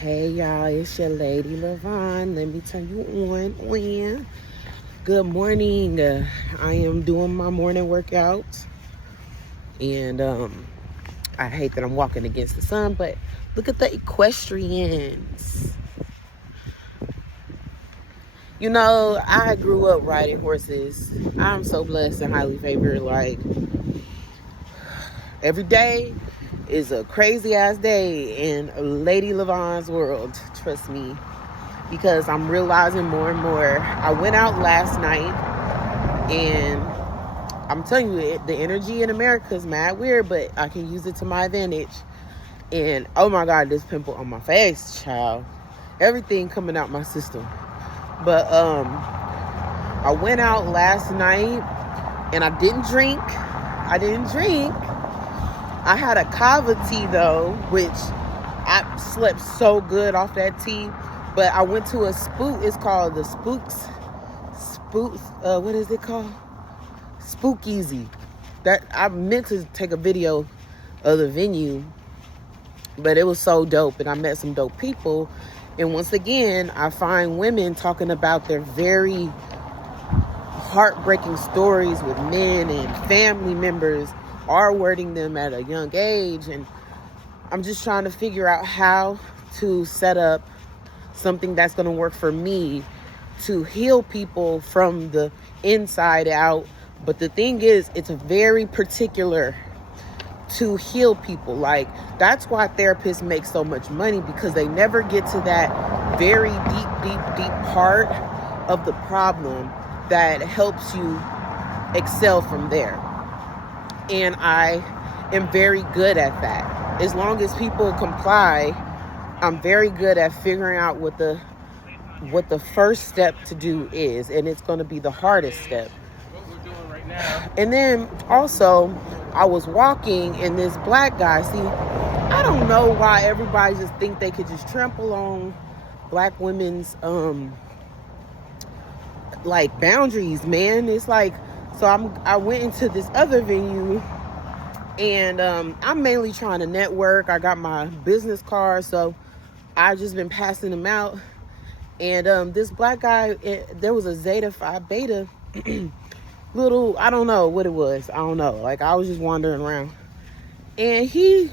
Hey y'all, it's your lady Levon. Let me turn you on. Good morning. I am doing my morning workout, and I hate that I'm walking against the sun, but look at the equestrians. You know, I grew up riding horses. I'm so blessed and highly favored. Like, every day is a crazy ass day in Lady Levon's world. Trust me. Because I'm realizing more and more. I went out last night, and I'm telling you, the energy in America is mad weird, but I can use it to my advantage. And oh my God, this pimple on my face, child. Everything coming out my system. But I went out last night, and I didn't drink. I had a kava tea though, which I slept so good off that tea. But I went to a spook. It's called the Spooks. What is it called? Spookeasy. That I meant to take a video of the venue, but it was so dope, and I met some dope people. And once again, I find women talking about their very heartbreaking stories with men and family members R-wording them at a young age. And I'm just trying to figure out how to set up something that's going to work for me to heal people from the inside out. But the thing is, it's very particular to heal people. Like, that's why therapists make so much money, because they never get to that very deep part of the problem that helps you excel from there. And I am very good at that. As long as people comply, I'm very good at figuring out what the first step to do is, and it's going to be the hardest step. What we're doing right now. And then also, I was walking, and this black guy, see, I don't know why everybody just think they could just trample on black women's like boundaries, man. It's like, so I went into this other venue, and I'm mainly trying to network. I got my business card, so I just been passing them out. And this black guy, there was a Zeta Phi Beta little, I don't know what it was. I don't know. Like, I was just wandering around, and he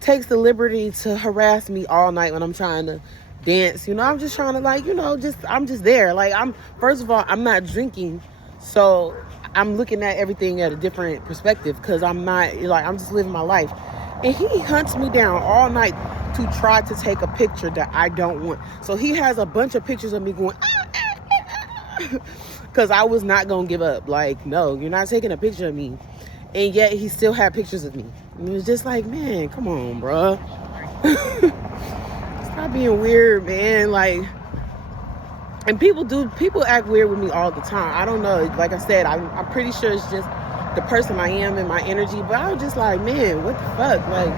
takes the liberty to harass me all night when I'm trying to dance. You know, I'm just trying to, like, you know, I'm just there. Like, first of all, I'm not drinking, so I'm looking at everything at a different perspective, because I'm not, like, I'm just living my life. And he hunts me down all night to try to take a picture that I don't want. So he has a bunch of pictures of me going, because I was not going to give up. Like, no, you're not taking a picture of me. And yet he still had pictures of me. And it was just like, man, come on, bro. Stop being weird, man. Like, and people act weird with me all the time. I don't know. Like I said, I'm pretty sure it's just the person I am and my energy. But I was just like, man, what the fuck? Like,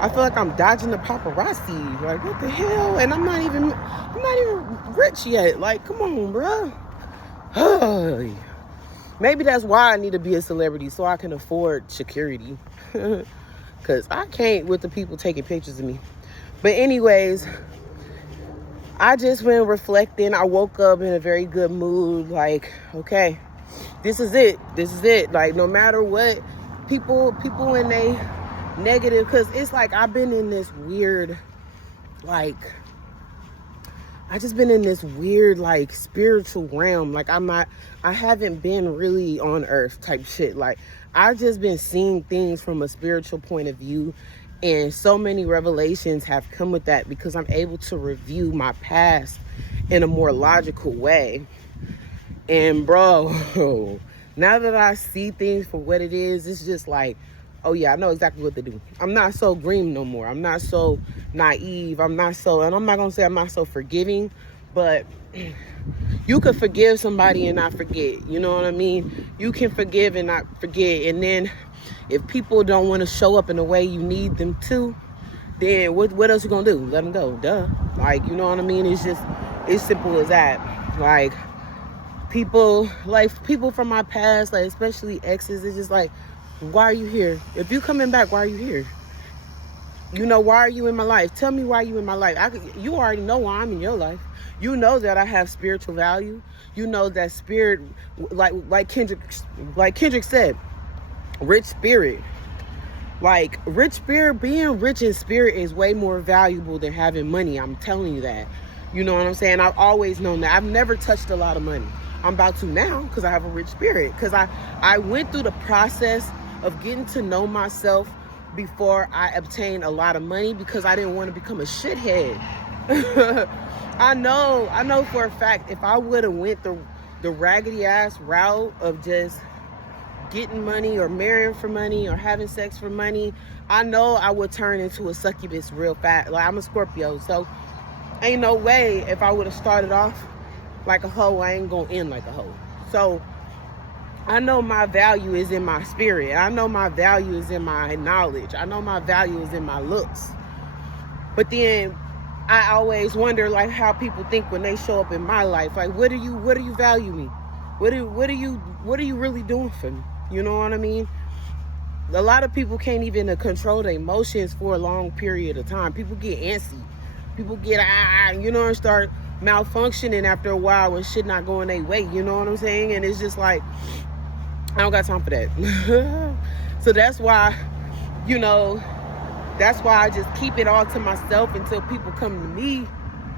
I feel like I'm dodging the paparazzi. Like, what the hell? And I'm not even rich yet. Like, come on, bro. Maybe that's why I need to be a celebrity, so I can afford security. Because I can't with the people taking pictures of me. But anyways, I just been reflecting. I woke up in a very good mood. Like, okay, this is it. Like, no matter what, people when they negative, because it's like I've been in this weird, like, I just been in this weird, like, spiritual realm. Like, I haven't been really on earth type shit. Like, I've just been seeing things from a spiritual point of view. And so many revelations have come with that, because I'm able to review my past in a more logical way. And bro, now that I see things for what it is, it's just like, oh yeah, I know exactly what to do. I'm not so green no more. I'm not so naive. And I'm not going to say I'm not so forgiving, but you could forgive somebody and not forget. You know what I mean? You can forgive and not forget. And then if people don't want to show up in the way you need them to, then what else you gonna do? Let them go, duh. Like, you know what I mean? It's just, it's simple as that. Like, people from my past, like, especially exes, it's just like, why are you here? If you coming back, why are you here? Why are you in my life? Tell me why you in my life. You already know why I'm in your life. You know that I have spiritual value. You know that spirit, like Kendrick said, rich spirit. Like, rich spirit, being rich in spirit is way more valuable than having money. I'm telling you that. You know what I'm saying? I've always known that. I've never touched a lot of money. I'm about to now because I have a rich spirit. Because I went through the process of getting to know myself before I obtained a lot of money because I didn't want to become a shithead. I know for a fact if I would have went the raggedy ass route of just getting money or marrying for money or having sex for money, I know I would turn into a succubus real fast. Like, I'm a Scorpio, so ain't no way if I would have started off like a hoe, I ain't gonna end like a hoe. So I know my value is in my spirit. I know my value is in my knowledge. I know my value is in my looks. But then I always wonder, like, how people think when they show up in my life. Like, what do you value me? What are you really doing for me? You know what I mean? A lot of people can't even control their emotions for a long period of time. People get antsy. People get and start malfunctioning after a while when shit not going their way. You know what I'm saying? And it's just like, I don't got time for that. So that's why I just keep it all to myself until people come to me,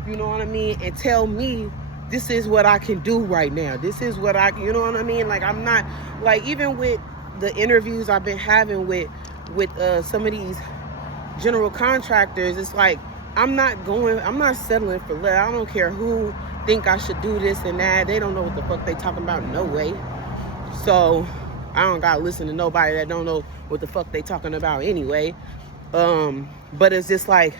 you know what I mean, and tell me this is what I can do right now. This is what you know what I mean? Like, I'm not, like, even with the interviews I've been having with some of these general contractors, it's like, I'm not settling for less. I don't care who think I should do this and that. They don't know what the fuck they talking about, no way. So I don't gotta listen to nobody that don't know what the fuck they talking about anyway. But it's just like,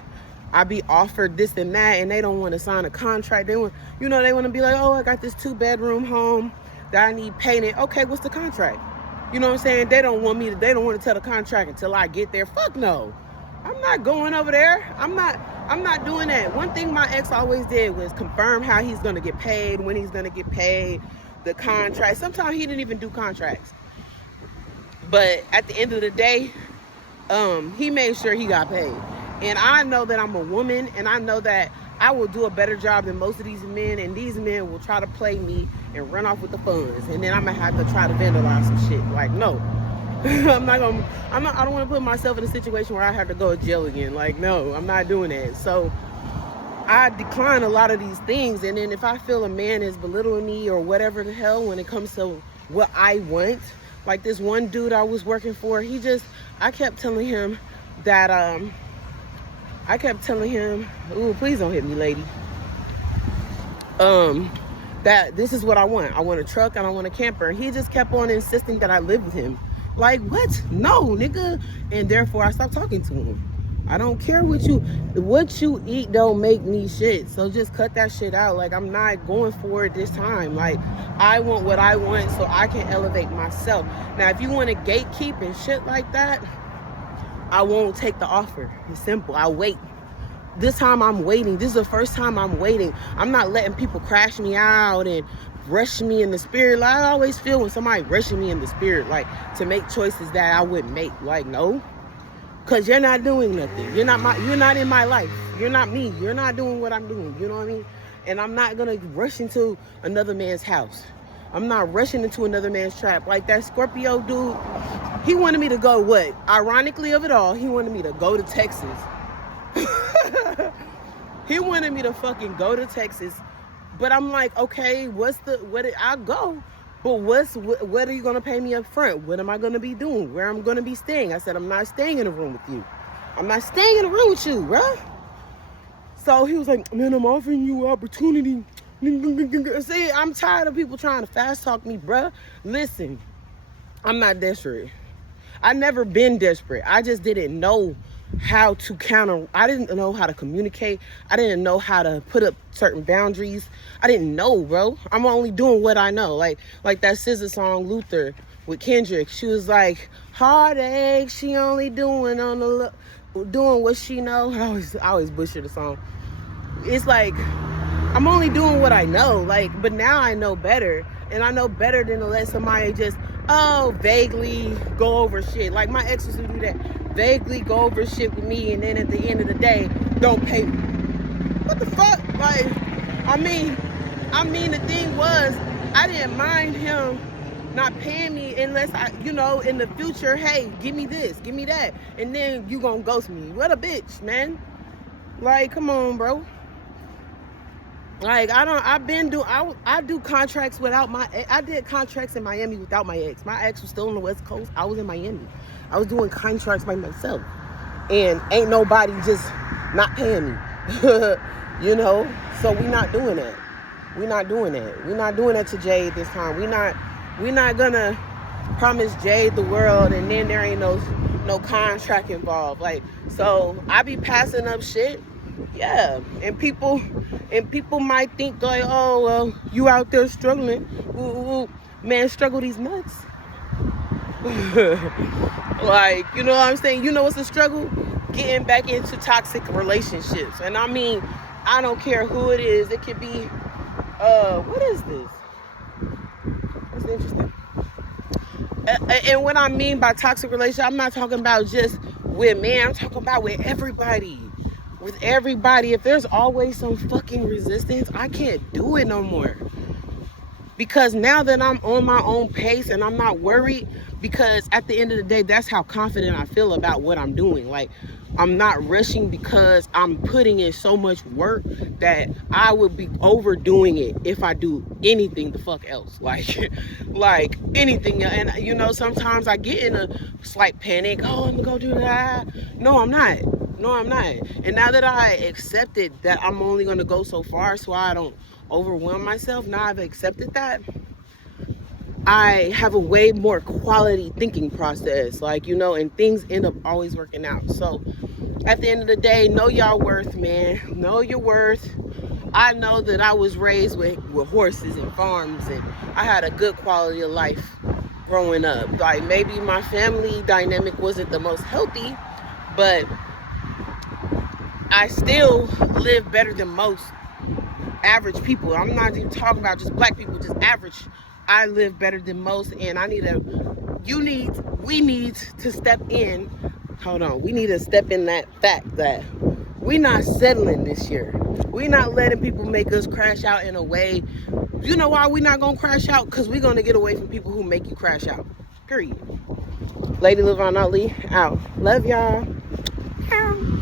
I be offered this and that, and they don't want to sign a contract. They want to be like, oh, I got this 2-bedroom home that I need painted. Okay, what's the contract? You know what I'm saying? They don't want to tell the contract until I get there. Fuck no. I'm not going over there. I'm not doing that. One thing my ex always did was confirm how he's going to get paid, when he's going to get paid, the contract. Sometimes he didn't even do contracts. But at the end of the day, he made sure he got paid. And I know that I'm a woman, and I know that I will do a better job than most of these men, and these men will try to play me and run off with the funds, and then I'm gonna have to try to vandalize some shit. Like, no. I don't want to put myself in a situation where I have to go to jail again. Like, no, I'm not doing that. So I decline a lot of these things, and then if I feel a man is belittling me or whatever the hell when it comes to what I want, like this one dude I was working for, I kept telling him that ooh, please don't hit me, lady. That this is what I want. I want a truck and I want a camper. He just kept on insisting that I live with him. Like, what? No, nigga. And therefore I stopped talking to him. I don't care what you eat don't make me shit. So just cut that shit out. Like, I'm not going for it this time. Like, I want what I want so I can elevate myself. Now, if you want to gatekeep and shit like that, I won't take the offer. It's simple. I'll wait. This time I'm waiting. This is the first time I'm waiting. I'm not letting people crash me out and rush me in the spirit. Like, I always feel when somebody rushing me in the spirit, like, to make choices that I wouldn't make. Like, no. Because you're not doing nothing. You're not in my life. You're not me. You're not doing what I'm doing. You know what I mean? And I'm not going to rush into another man's house. I'm not rushing into another man's trap. Like that Scorpio dude, he wanted me to go what? Ironically of it all, he wanted me to go to Texas. He wanted me to fucking go to Texas. But I'm like, okay, I'll go. But what are you going to pay me up front? What am I going to be doing? Where I'm going to be staying? I said, I'm not staying in a room with you. I'm not staying in a room with you, bruh. So he was like, man, I'm offering you an opportunity. See, I'm tired of people trying to fast talk me, bruh. Listen, I'm not desperate. I never been desperate. I just didn't know how to counter. I didn't know how to communicate. I didn't know how to put up certain boundaries. I didn't know, bro. I'm only doing what I know. Like that SZA song, Luther, with Kendrick. She was like, heartache, she only doing what she know. I always butcher the song. It's like, I'm only doing what I know. Like, but now I know better. And I know better than to let somebody just, vaguely go over shit. Like my ex used to do that. vaguely go over shit with me, and then at the end of the day, don't pay me. What the fuck? Like, I mean, the thing was, I didn't mind him not paying me unless I, you know, in the future, hey, give me this, give me that, and then you gonna ghost me. What a bitch, man. Like, come on, bro. Like, I do contracts without I did contracts in Miami without my ex. My ex was still on the West Coast. I was in Miami. I was doing contracts by myself. And ain't nobody just not paying me. You know? So we not doing that. We not doing that. We not doing that to Jade this time. We not gonna promise Jade the world and then there ain't no contract involved. Like, so I be passing up shit. Yeah, and people might think like, oh, well, you out there struggling. Ooh, man, struggle these nuts. Like, you know what I'm saying? You know what's a struggle? Getting back into toxic relationships. And I mean, I don't care who it is. It could be, what is this? That's interesting. And what I mean by toxic relationship, I'm not talking about just with men. I'm talking about with everybody. With everybody. If there's always some fucking resistance, I can't do it no more. Because now that I'm on my own pace and I'm not worried, because at the end of the day, that's how confident I feel about what I'm doing. Like, I'm not rushing because I'm putting in so much work that I would be overdoing it if I do anything the fuck else. Like anything. And you know, sometimes I get in a slight panic. Oh, I'm gonna go do that. No, I'm not. And now that I accepted that I'm only gonna go so far so I don't overwhelm myself, now I've accepted that, I have a way more quality thinking process, like, you know, and things end up always working out. So at the end of the day, know y'all worth, man. Know your worth. I know that I was raised with horses and farms, and I had a good quality of life growing up. Like, maybe my family dynamic wasn't the most healthy, but I still live better than most average people. I'm not even talking about just black people, just average. I live better than most, and we need to step in. Hold on. We need to step in that fact that we're not settling this year. We're not letting people make us crash out in a way. You know why we're not going to crash out? Because we're going to get away from people who make you crash out. Period. Lady LaVon Ali, out. Love y'all. Ow.